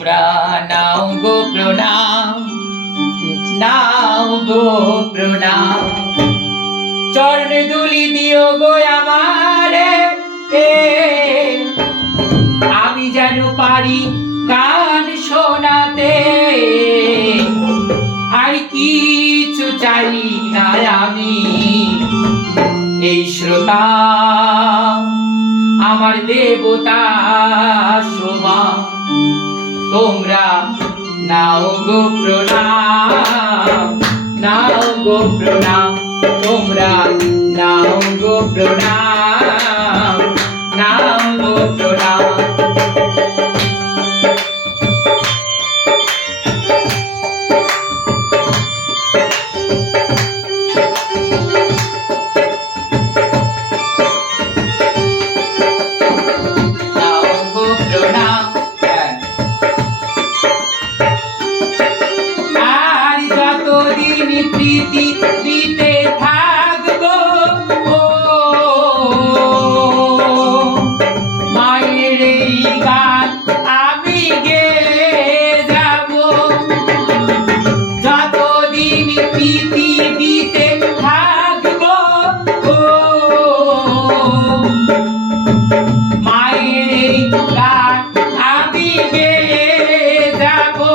তোমরা নাও গো প্রণাম, নাও গো প্রণাম, চরণ দুলি দিও গো আমারে, আমি যেন পারি গান শোনাতে। আর কিছু চাই না আমি, এই শ্রোতা আমার দেবতা সমান। তোমরা নাও গো প্রণাম, নাও গো প্রণাম, তোমরা নাও গো প্রণাম, নাও গো প্রণাম। পৃথিবীতে থাকবো মায়ের এই গান আমি গেয়ে যাবো। যতদিন পৃথিবীতে থাকবো মায়ের এই গান আমি গেয়ে যাবো।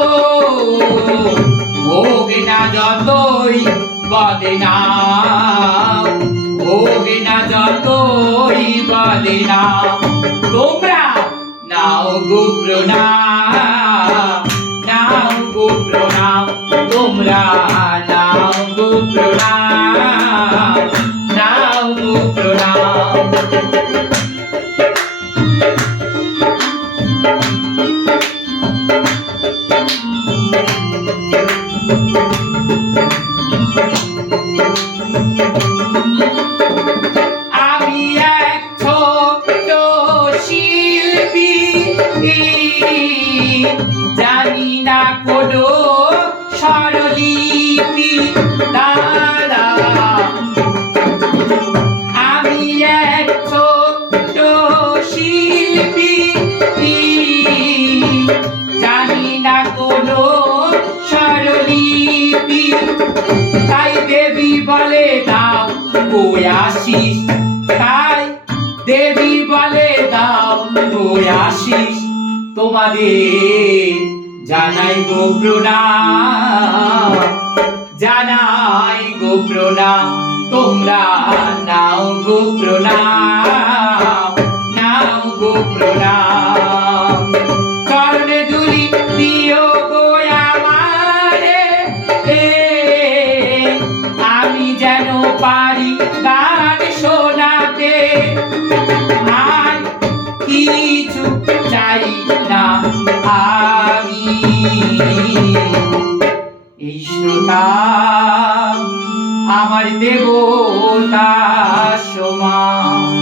হোক না যতই বদনাম, হোক না যতই বদনাম, তোমরা নাও গো প্রণাম, নাও গো প্রণাম, তোমরা নাও গো প্রণাম, নাও গো প্রণাম। আমি এক ছোট শিল্পী, জানি না কোনো স্বরলিপি দাদা। আমি এক ছোট শিল্পী, জানি না কোনো স্বরলিপি। তাই দেবী বলে দাও গো আশিস, তাই দেবী বলে দাও গো আশিস। তোমাদের জানাই গো প্রণাম, জানাই গো প্রণাম, তোমরা নাও গো প্রণাম, নাও গো প্রণাম। চরণে দুলি দিও গো আমারে, আমি যেন পারি গান শোনাতে। আর কিছু চাই না আমি, এই শ্রোতা আমার দেবতা সমান।